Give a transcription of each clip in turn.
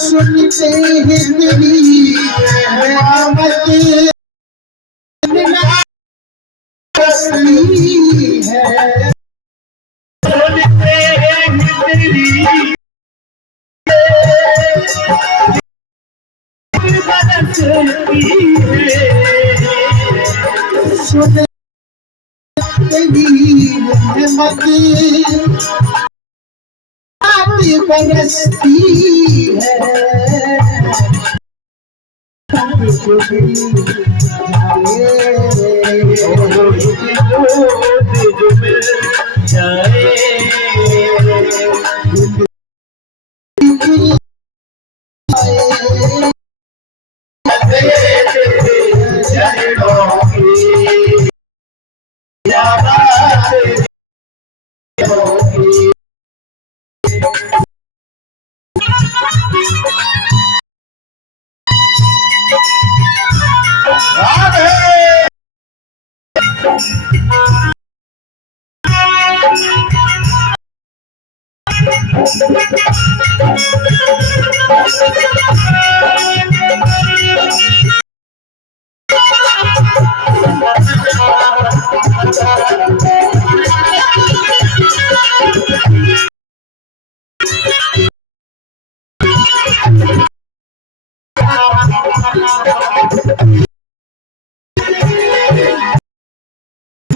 सुनते हैं मेरी रहमत असली है, सुनते हैं मेरी बरसती है, सुनते मेरी रहमत बरसती है,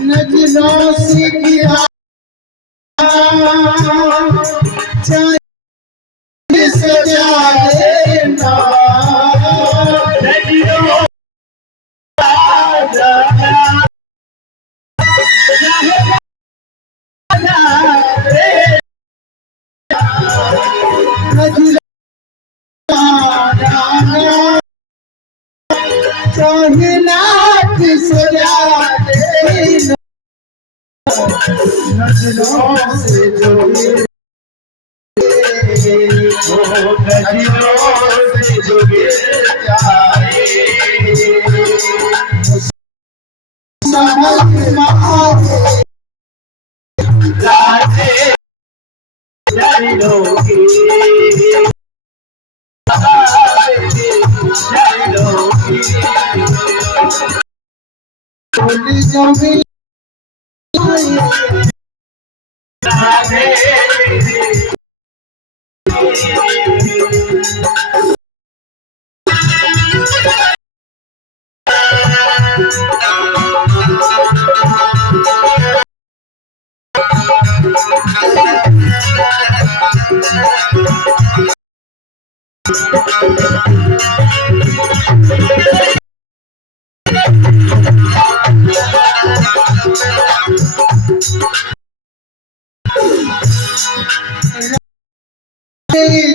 नजरों से गिरा चाहे सजा लेना, नजरों चाहे लाख सजा देना, नजरों से जो नजरों से जो गिर जाए समझ मारे राधे जलोगी जलोगी जमी राधे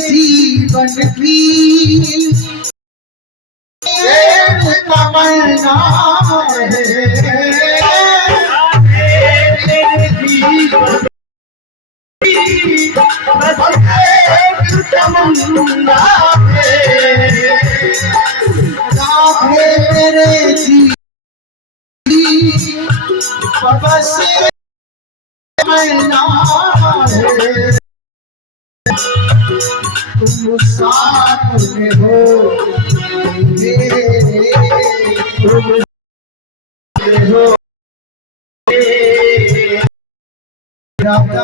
जीवन की तमन्ना है, जीवन की तमन्ना है, राधे मेरे जी बस तमन्ना है, तुम साथ में हो मेरे, तुम हो राधा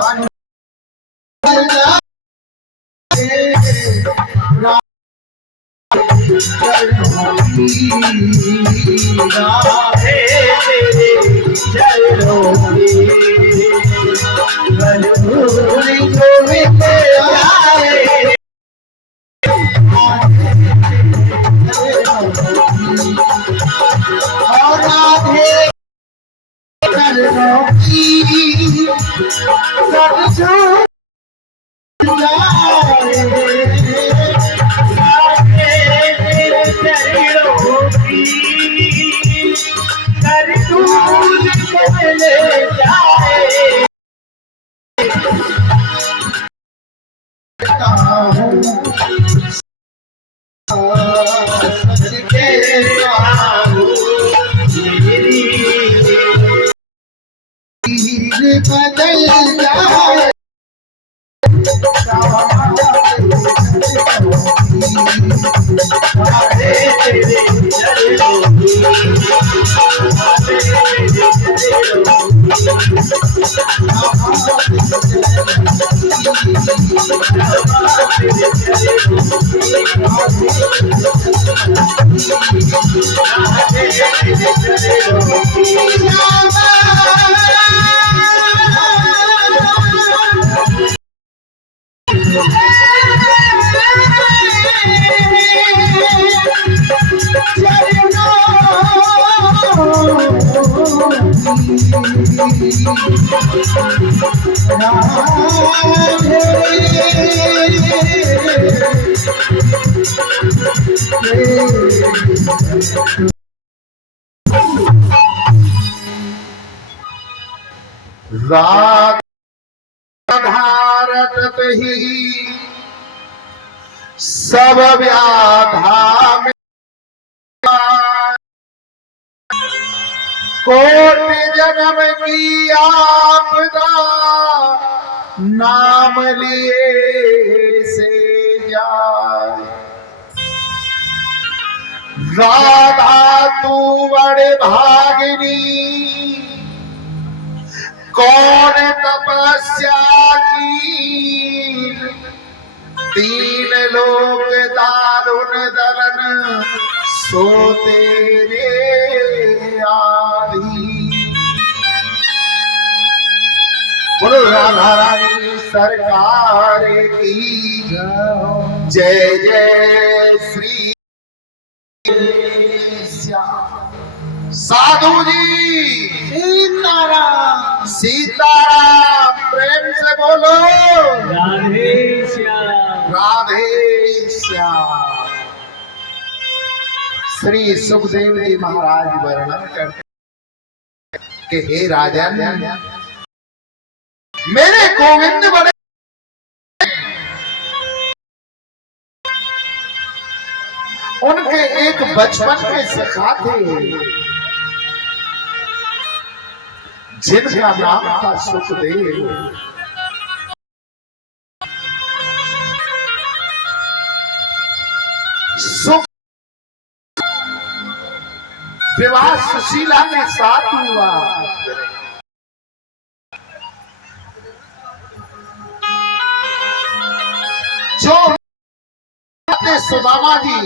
सच के मारू बदल जाए रात भारत ही सब व्याधा में कोटि जन्म की आपदा नाम लिए से जाए। राधा तू बड़े भागिनी कौन तपस्या की तीन लोक दारुण दलन सो तेरे आधी। बोलो राधा रानी सरकार की जय जय श्री साधु जी सीताराम सीताराम प्रेम से बोलो राधे श्याम राधे श्याम। श्री सुखदेव जी महाराज वर्णन करते कि हे राजन मेरे गोविंद बड़े उनके एक बचपन के सखा थे जिनका नाम था सुखदेव। सुख विवाह सुशीला के साथ हुआ। जो सुदामा जी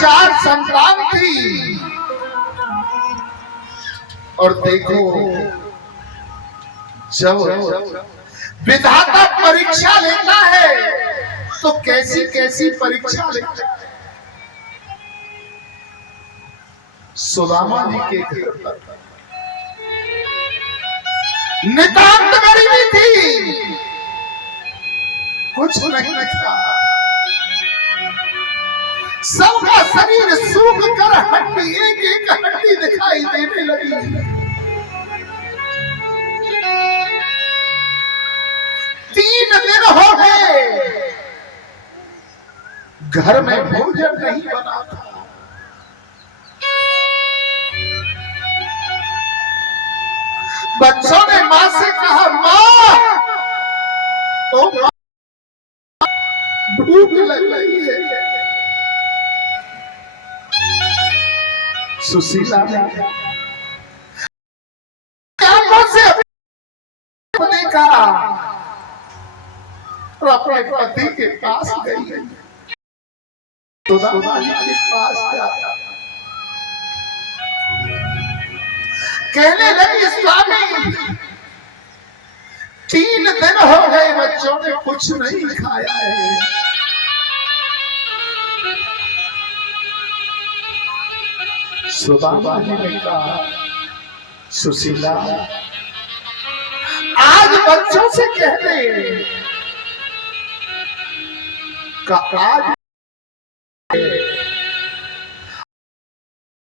चार संतान थी। और देखो जब विधाता परीक्षा लेता है तो कैसी कैसी परीक्षा लेता है। सुदामा जी के नितांत गरीबी थी, कुछ नहीं था। सबका शरीर सूख कर हड्डी एक एक हड्डी दिखाई देने लगी। 3 दिन हो गए घर में भोजन नहीं बना था। बच्चों ने मां से कहा मां ओ मां भूख लग रही है। सुशीला आंखों से देखा और अपने पति के पास गई। सुदामा जी के पास जाता कहने लगी स्वामी 3 दिन हो गए बच्चों ने कुछ नहीं खाया है। सुदामा जी ने कहा सुशीला आज बच्चों से कह दे आज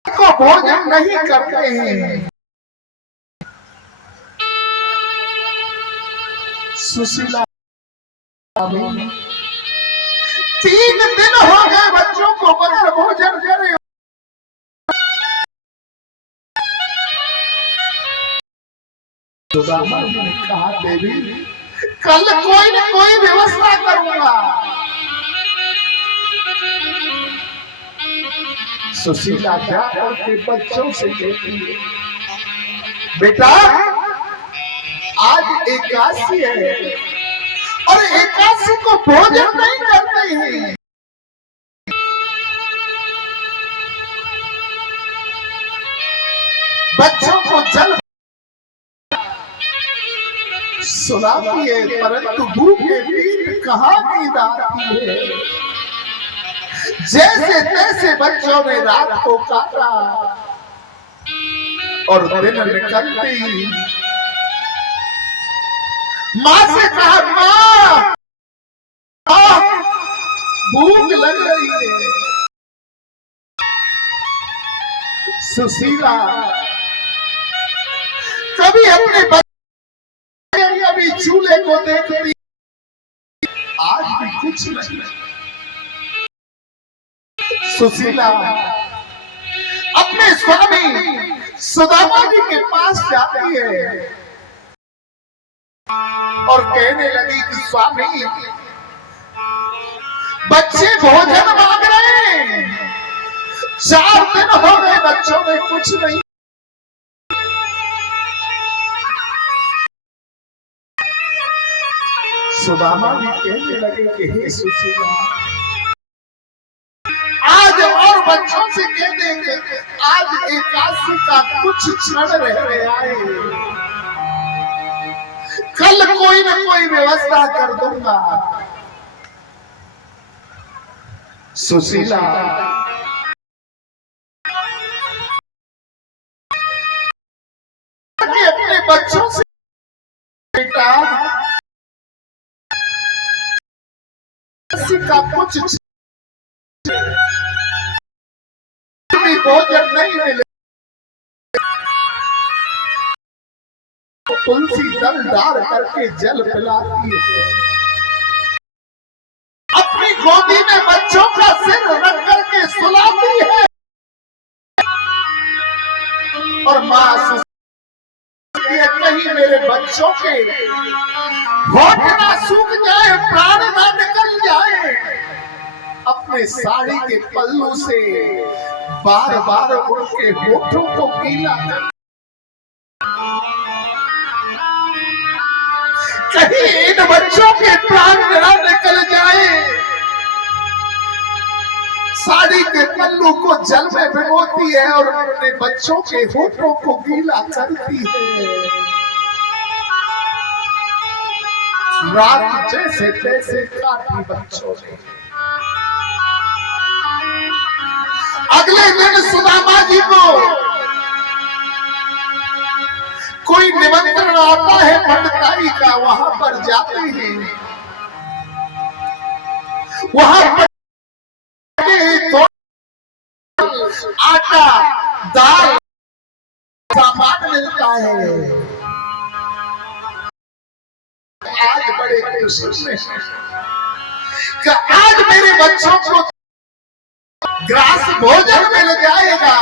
को भोजन नहीं करते हैं। सुशीला 3 दिन हो गए बच्चों को बगैर भोजन करे। सुदामा जी ने कहा देवी कल कोई न कोई व्यवस्था करूंगा। सुशीला क्या करके बच्चों से कहती है बेटा आज एकादशी है और एकादशी को भोजन नहीं करते हैं। बच्चों को जल सुनाती है परंतु भूखे पेट कहाँ नींद आती है। जैसे तैसे बच्चों ने रात को काटा और दिन निकलते ही माँ से कहा माँ भूख लग रही है। सुशीला कभी अपने बच्चे कभी चूल्हे को देखती आज भी कुछ नहीं। सुशीला अपने स्वामी सुदामा जी के पास जाती है और कहने लगी कि स्वामी बच्चे भोजन मांग रहे हैं। 4 दिन हो गए बच्चों ने कुछ नहीं। सुदामा जी कहने लगे कि हे सुशीला आज और बच्चों से कह देंगे आज एकादशी का कुछ क्षण रह गया है। कल कोई न कोई व्यवस्था कर दूंगा। सुशीला अपने बच्चों से बेटा का कुछ भोजन नहीं मिले तुलसी दल डाल करके जल पिलाती है। अपनी गोदी में बच्चों का सिर रख करके सुलाती है और मां कहीं मेरे बच्चों के होठ ना सूख जाए प्राण ना निकल जाए। अपने साड़ी के पल्लू से बार बार उनके होठों को गीला कर कहीं इन बच्चों के प्राण ना निकल जाए। साड़ी के पल्लू को जल में भिगोती है और अपने बच्चों के होठों को गीला करती है। रात जैसे तैसे काटी बच्चों ने। अगले दिन सुदामा जी को कोई निमंत्रण आता है पंडिताई का। वहां पर जाते हैं वहां पर आटा दाल सामान मिलता है। आज बड़े खुशी में कि आज मेरे बच्चों को ग्रास भोजन मिल जाएगा।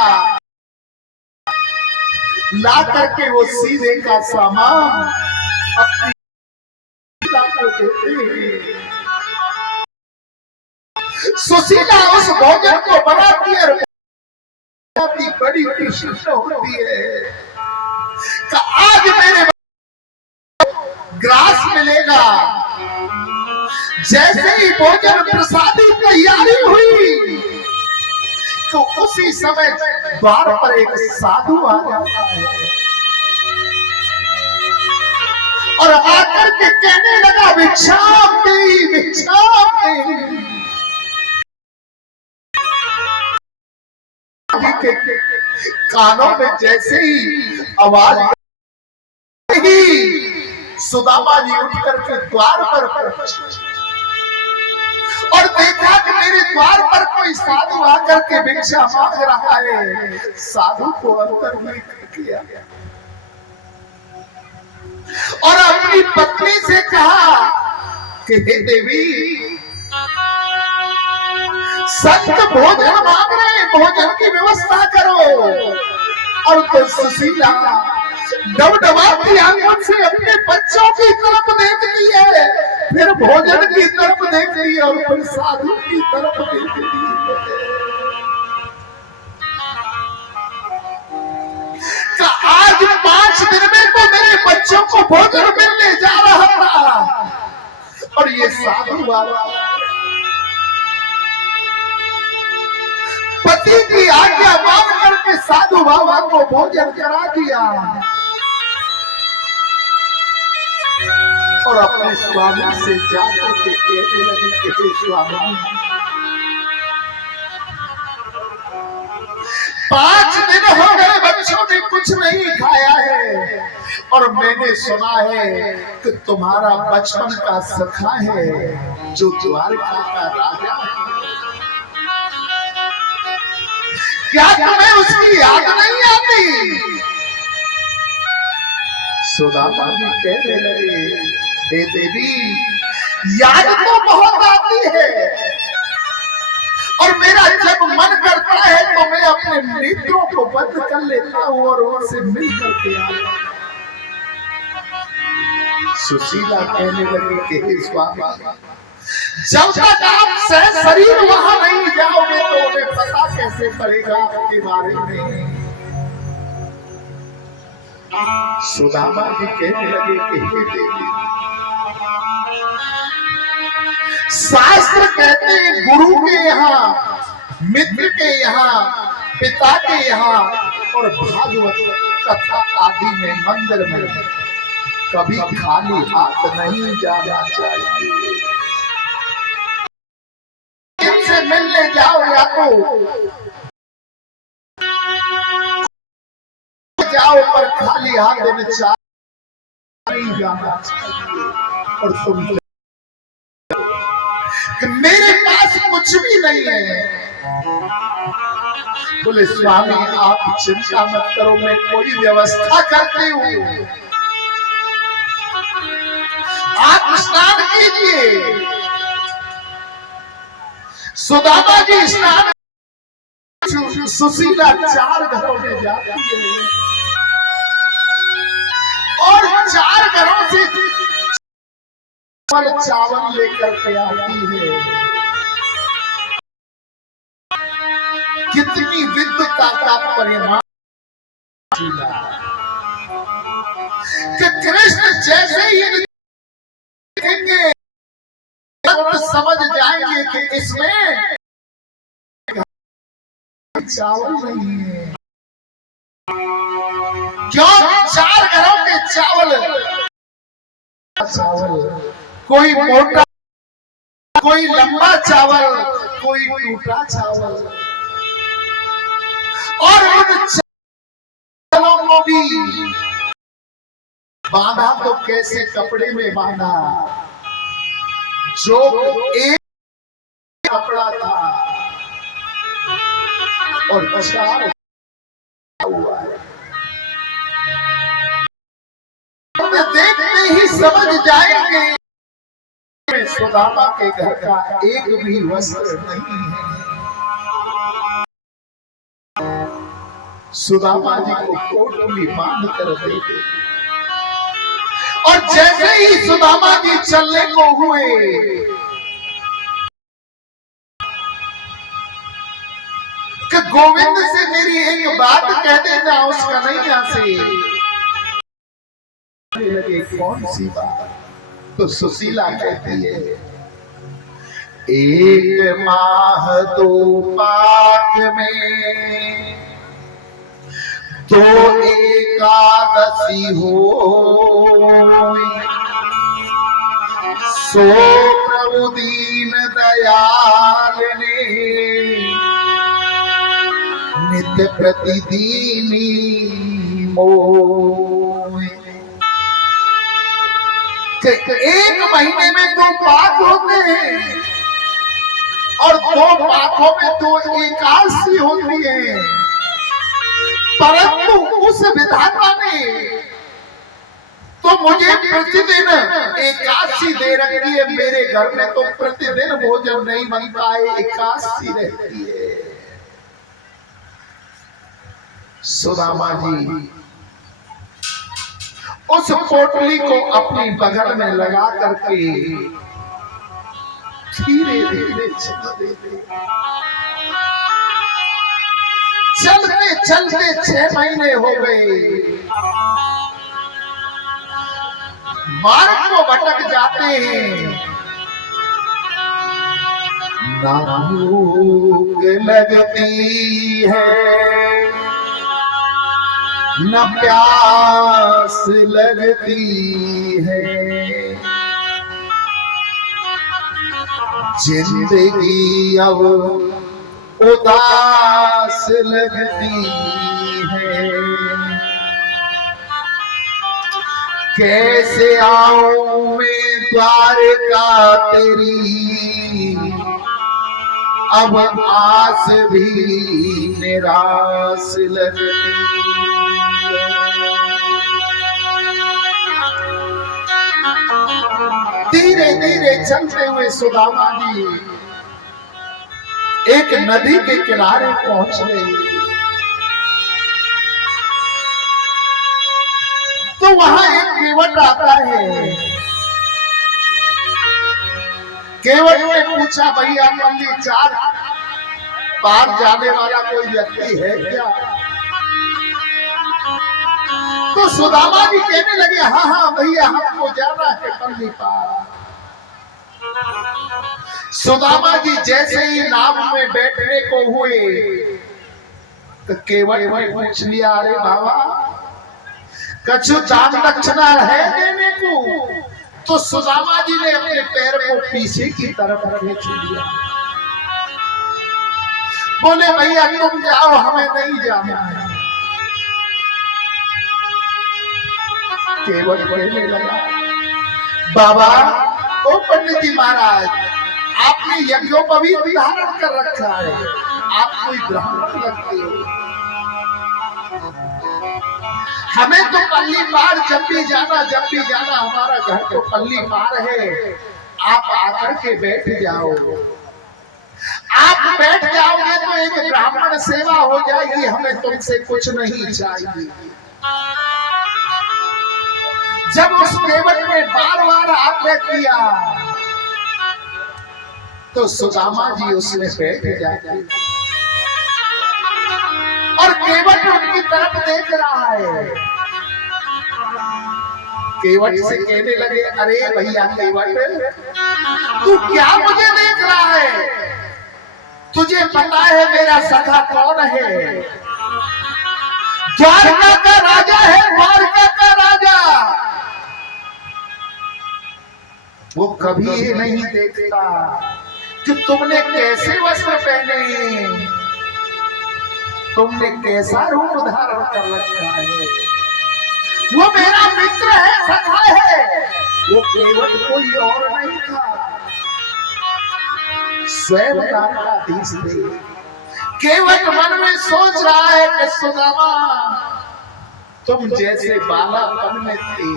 ला करके वो सीधे का सामान अपनी को देते हैं। सुशीला उस भोजन को बनाती है। बड़ी खुशी होती है कि आज मेरे ग्रास मिलेगा। जैसे ही भोजन प्रसादी तैयारी हुई तो उसी समय द्वार पर एक साधु आ जाता है और आकर के कहने लगा भिक्षाम देई भिक्षाम देई। के कानों में जैसे ही आवाज ही सुदामा जी उठ करके द्वार पर पहुंचे और देखा कि मेरे द्वार पर कोई साधु आकर के भिक्षा मांग रहा है। साधु को अंदर में किया और अपनी पत्नी से कहा कि हे देवी, संत भोजन मांग रहे, भोजन की व्यवस्था करो। और तो सुशीला डबडबाती आंखों से अपने बच्चों की तरफ देखती है, फिर भोजन की तरफ देखती है और फिर साधु की तरफ देखती है। आज 5 दिन में तो मेरे बच्चों को भोजन मिलने जा रहा था और ये साधु बाबा पति की आज्ञा मान करके साधु बाबा को भोजन करा दिया और अपने स्वामी से जाकर के कहने लगी कि हे स्वामी, 5 दिन हो गए बच्चों ने कुछ नहीं खाया है और मैंने सुना है कि तुम्हारा बचपन का सखा है जो द्वारका का राजा है। क्या तुम्हें उसकी याद नहीं आती? सुदामा जी कहने लगे, हे देवी, याद तो बहुत आती है और मेरा जब मन करता है तो मैं अपने नेत्रों को बंद कर लेता हूं और उनसे मिल करके आता हूं। सुशीला कहने लगी कि हे स्वामी, जब तक आप शरीर वहां नहीं जाओगे तो उन्हें पता कैसे पड़ेगा आपके बारे में। सुदामा जी कहने लगे कि हे देवी, शास्त्र कहते हैं गुरु के यहाँ, मित्र के यहाँ, पिता के यहाँ और भागवत कथा आदि में मंदिर में कभी खाली हाथ नहीं जाना चाहिए। इनसे मिलने जाओ या तो जाओ पर खाली हाथ में नहीं जाना चाहिए। और तुम कि मेरे पास कुछ भी नहीं है। बोले स्वामी, आप चिंता मत करो, मैं कोई व्यवस्था करती हूँ, आप स्नान कीजिए। सुदामा जी स्नान, सुशीला 4 घरों में जाती है और 4 घरों से चावल लेकर के आती है। कितनी विद्वता का परिमाण कि कृष्ण जैसे ही देखेंगे समझ जाएंगे कि इसमें चावल नहीं है। क्यों? 4 घरों के चावल, कोई मोटा, कोई लंबा चावल, कोई टूटा चावल। और उन चावलों को भी बांधा तो कैसे कपड़े में बांधा, जो एक कपड़ा था और 4 हुआ है। देखते ही समझ जाएंगे सुदामा के घर का एक भी वस्त्र नहीं है। सुदामा जी को कोट में बांध कर देते और जैसे ही सुदामा जी चलने को हुए, कि गोविंद से मेरी एक बात कह देना, उसका नहीं आसे लगे। कौन सी बात? तो सुशीला कहती है, 1 माह 2 पाठ में तो एकादशी हो, सो प्रभु दीन दयाल ने नित्य प्रतिदीनी मोह। 1 महीने में 2 पाठ होते हैं और दो बातों में तो एकादशी होती है, परंतु उस विधाता ने तो मुझे प्रतिदिन एकादशी दे रखी है। मेरे घर में तो प्रतिदिन भोजन नहीं बनता है, एकादशी रहती है। सुदामा जी उस पोटली को अपनी बगल में लगा करके धीरे धीरे चलते चलते 6 महीने हो गए, मार्ग को भटक जाते हैं। ना भूख लगती है न प्यास लगती है, जिंदगी अब उदास लगती है। कैसे आऊं मैं द्वारका तेरी, अब आस भी निराश लगती है। धीरे धीरे चलते हुए सुदामा जी एक नदी के किनारे पहुंच गए। तो वहां एक केवट आता है। केवट ने पूछा, भैया पल्ली 4 पार जाने वाला कोई व्यक्ति है क्या? तो सुदामा जी कहने लगे, हाँ हाँ भैया, हमको जाना है पल्ली पार। सुदामा जी जैसे ही नाव में बैठने को हुए तो केवट ने पूछ लिया, अरे बाबा कछु दान दक्षिणा है देने को? तो सुदामा जी ने अपने पैर को पीछे की तरफ खींच लिया। बोले, भैया तुम जाओ, हमें नहीं जाना है। केवट कहने लगा, बाबा ओ पंडित जी महाराज, आपने यज्ञोपवीत धारण कर रखा है, आप कोई ब्राह्मण लगते हो। हमें तो पल्ली पार जब भी जाना हमारा घर तो पल्ली पार है। आप आकर के बैठ जाओ। आप बैठ जाओगे तो एक ब्राह्मण सेवा हो जाएगी, हमें तुमसे कुछ नहीं चाहिए। जब उस केवट ने बार बार आग्रह किया तो सुदामा जी उसमें बैठ जाते और केवट उनकी तरफ देख रहा है। केवट से कहने लगे, अरे भैया केवट, तू क्या मुझे देख रहा है? तुझे पता है मेरा सखा कौन है? द्वारका का राजा है, द्वारका का राजा। वो कभी ये नहीं देखता कि तुमने कैसे वस्त्र पहने, तुमने कैसा रूप धारण कर रखा है। वो मेरा मित्र है, सखा है। वो केवट कोई और नहीं था, स्वयं द्वारकाधीश थे। केवट मन में सोच रहा है कि सुदामा तुम जैसे बालापन में थे,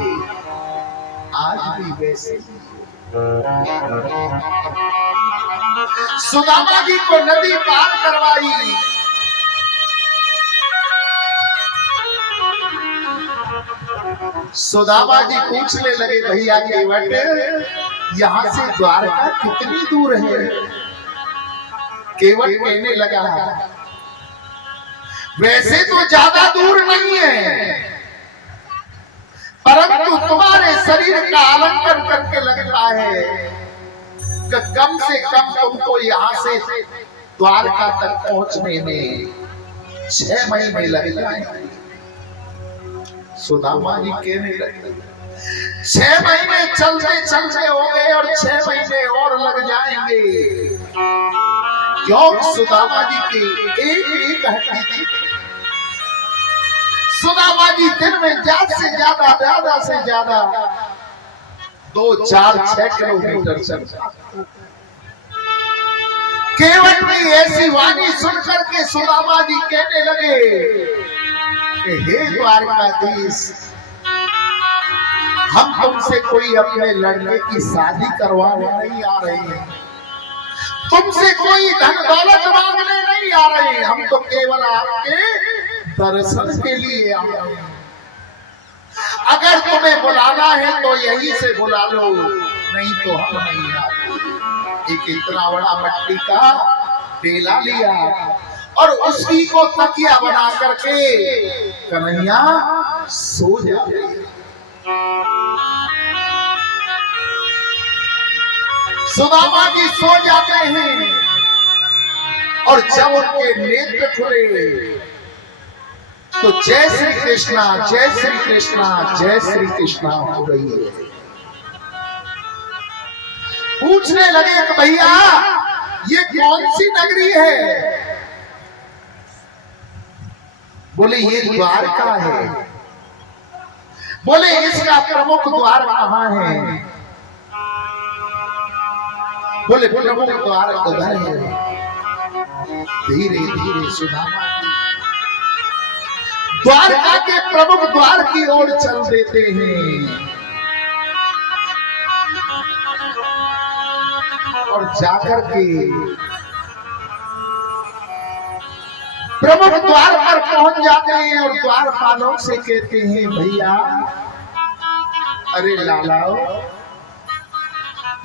आज भी वैसे ही। सुदामा जी को नदी पार करवाई। सुदामा जी पूछने लगे, भैया केवट, यहाँ से द्वारका कितनी दूर है? केवट कहने लगा, वैसे तो ज्यादा दूर नहीं है, परंतु तुम्हारे शरीर का आलंकन करके लगता है कि कम से कम तुमको यहाँ से द्वारका तक पहुंचने में 6 महीने लग जाएंगे। सुदामा जी कहने लगे, 6 महीने चलते चलते हो गए और 6 महीने और लग जाएंगे। क्यों? सुदामा जी की एक हड्डी थी। सुदामा जी दिन में ज्यादा से ज्यादा 2, 4, 6 किलोमीटर चलते। केवट की ऐसी वाणी सुनकर के सुदामा जी कहने लगे कि हे द्वारकाधीश, हम तुमसे कोई अपने लड़के की शादी करवाने नहीं आ रहे हैं, तुमसे कोई धन दौलत मांगने नहीं आ रहे हैं, हम तो केवल आपके दर्शन के लिए आए हैं। अगर तुम्हें बुलाना है तो यहीं से बुला लो, नहीं तो हम नहीं आते। एक इतना बड़ा मट्टी का टेला लिया और उसी को तकिया बना करके कन्हैया सो जाते। सुदामा जी सो जाते हैं और जब उनके नेत्र खुले तो जय श्री कृष्णा, जय श्री कृष्णा, जय श्री कृष्णा हो गई है। पूछने लगे कि भैया ये कौन सी नगरी है? बोले ये द्वारका है। बोले इसका प्रमुख द्वार कहां है? बोले प्रमुख द्वार उधर है। धीरे धीरे सुदामा द्वारका के प्रमुख द्वार की ओर चल देते हैं और जाकर के प्रमुख द्वार पर पहुंच जाते हैं और द्वारपालों से कहते हैं भैया, अरे लाला,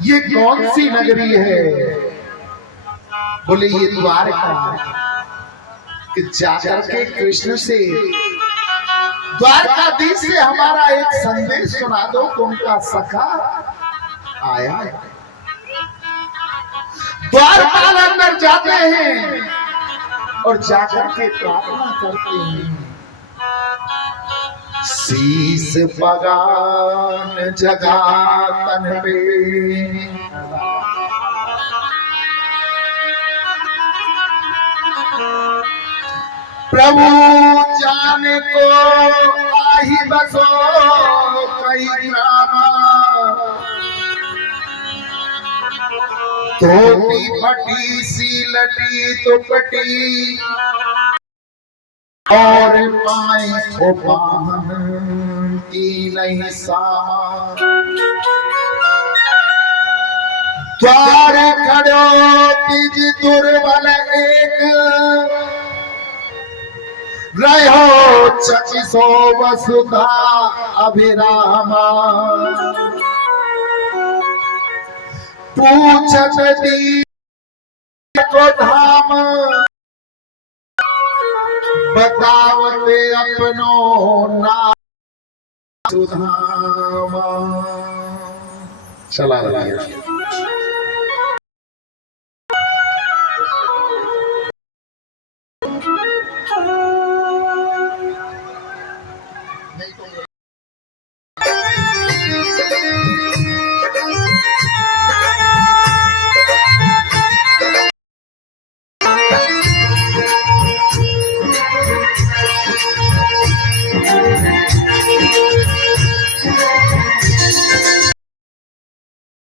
ये कौन सी नगरी है? बोले ये द्वारका। कि जाकर के कृष्ण से, द्वारकाधीश से हमारा एक संदेश सुना दो, उनका सखा आया है। द्वारपाल अंदर जाते हैं और जाकर के प्रार्थना करते हैं, शीस बगान जगा तन पे, प्रभु जाने को आही बसो कई रामा, धोती फटी सी लटी दुपटी और पाए को बाहन की नहीं सामा, द्वार खड़ो तिज दुर्बल एक, रहो चकिसो वसुधा अभिरामा, पूछत दी को धाम, बतावते अपनो नाम सुधामा। चला रहा नहीं तो